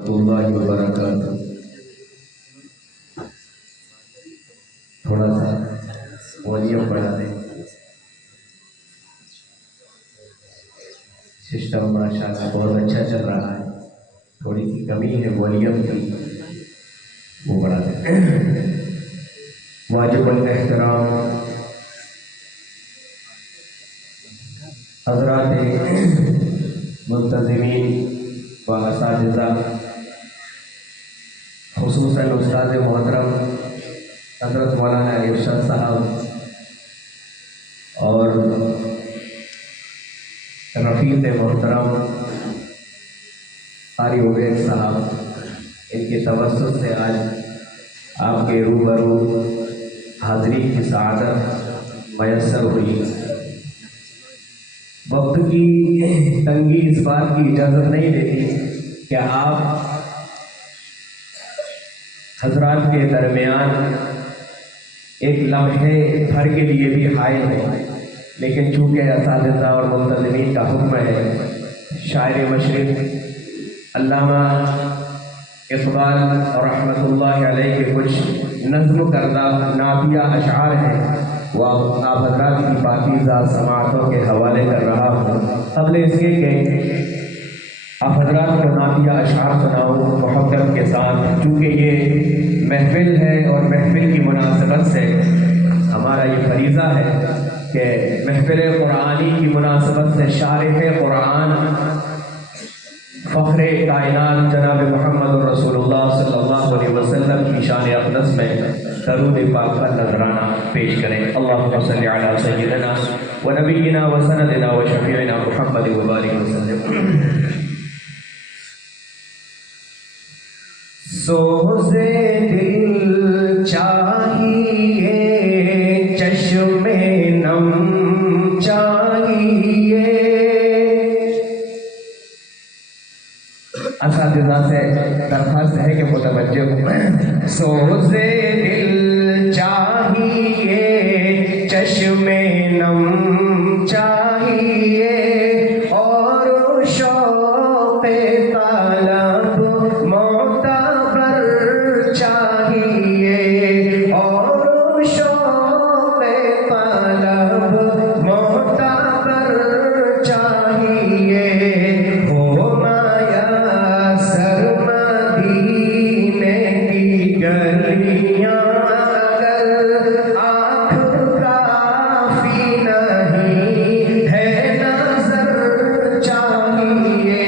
रहमतुल्लाहि व बरकातुहू। थोड़ा सा वॉल्यूम बढ़ा दें। सिस्टम माशाल्लाह बहुत अच्छा चल रहा है, थोड़ी सी कमी है वॉल्यूम की, वो बढ़ा दें। वाजिबुल एहतराम हज़रात मुंतज़िमीन व असातिज़ा, खुसूसन उस्ताद मोहतरम हज़रत मौलाना इरशाद साहब और रफ़ीक़ मोहतरम कारी उबैद साहब, इनके तवस्सुत से आज आपके रूबरू हाज़री की सआदत मयस्सर हुई। वक्त की तंगी इस बात की इजाज़त नहीं देती कि आप हजरात के दरमियान एक लम्हे भर के लिए भी हायल हो, लेकिन चूँकि असातिज़ा और मुंतज़िमीन का हुक्म है, शायर मशरिक़ अल्लामा इक़बाल रहमतुल्लाहि अलैहि के कुछ नज़्म करदा नातिया अशआर हैं, वह आप हज़रात की पाकीज़ा समाअतों के हवाले कर रहा हूँ। क़ब्ल इसके कि आप हज़रात को नातिया अशआर सुनाऊँ मोहब्बत के साथ, चूँकि ये महफ़िल है और महफ़िल की मुनासबत से हमारा ये फरीज़ा है कि महफ़िल क़ुरानी की मुनासबत से शारिफ़ क़ुरान फ़ख्रे कायनात जनाब मुहम्मद रसूलुल्लाह सल्लल्लाहु अलैहि वसल्लम की शान अक़दस में दरूद पाक का नज़राना पेश करें। अल्लाहुम्मा सल्लि अला सय्यिदिना व नबिय्यिना व सनदिना व शफ़ीइना मुहम्मद व बारिक वसल्लम। सोज़े दिल चाहिए, चश्मे नम चाहिए। असातिज़ा से दरख्वास्त है कि मुतवज्जो हों। सोज़े दिल चाहिए, चश्मे नम चाहिए, और शौक़े तलब मोतबर चाहिए, और शौक़े तलब मोतबर चाहिए। हो माया सरमदीने की गलियां अगर आँख काफ़ी नहीं है, नज़र चाहिए।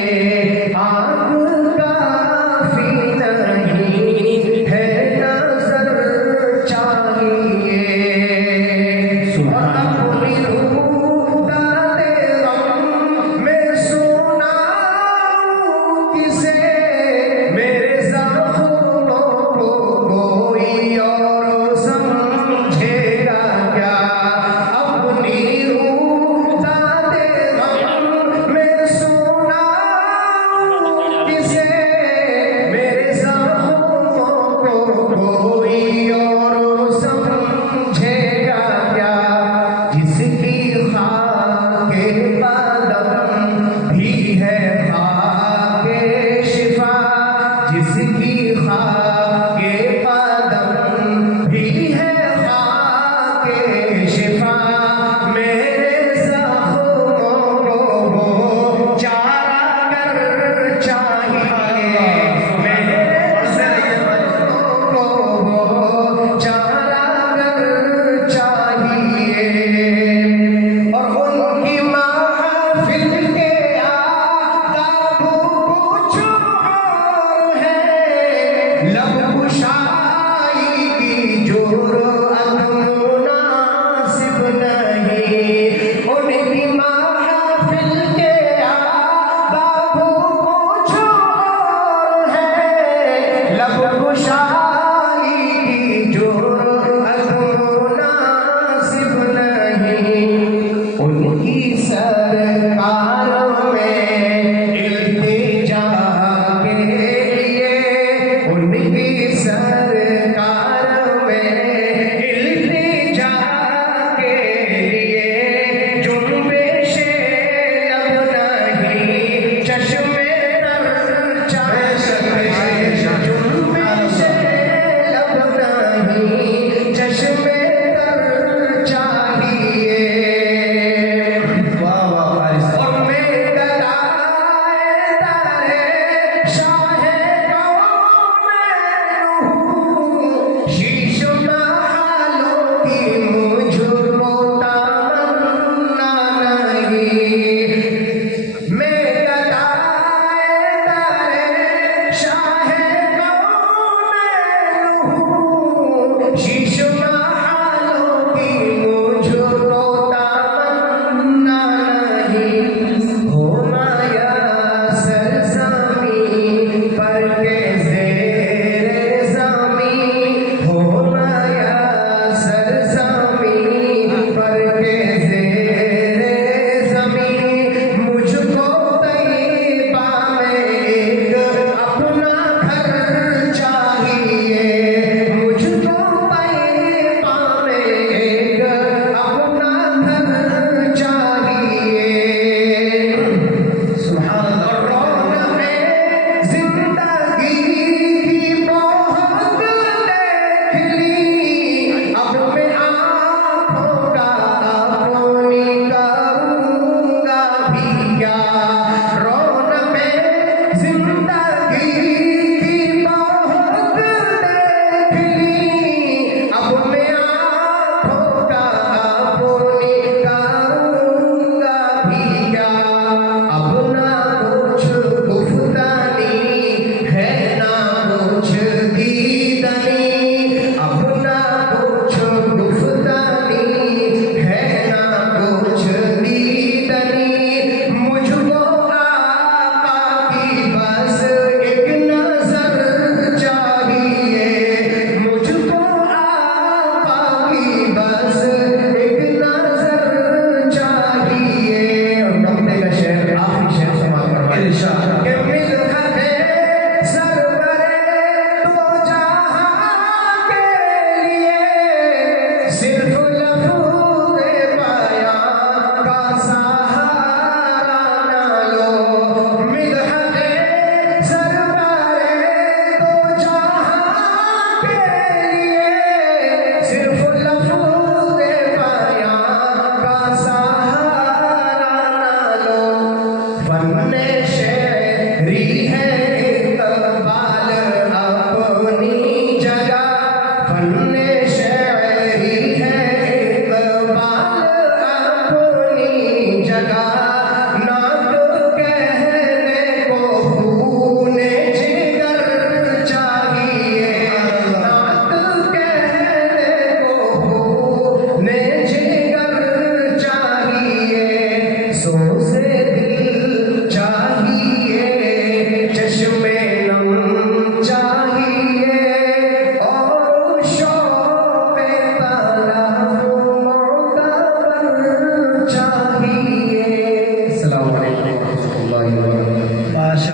मुझको आका की बस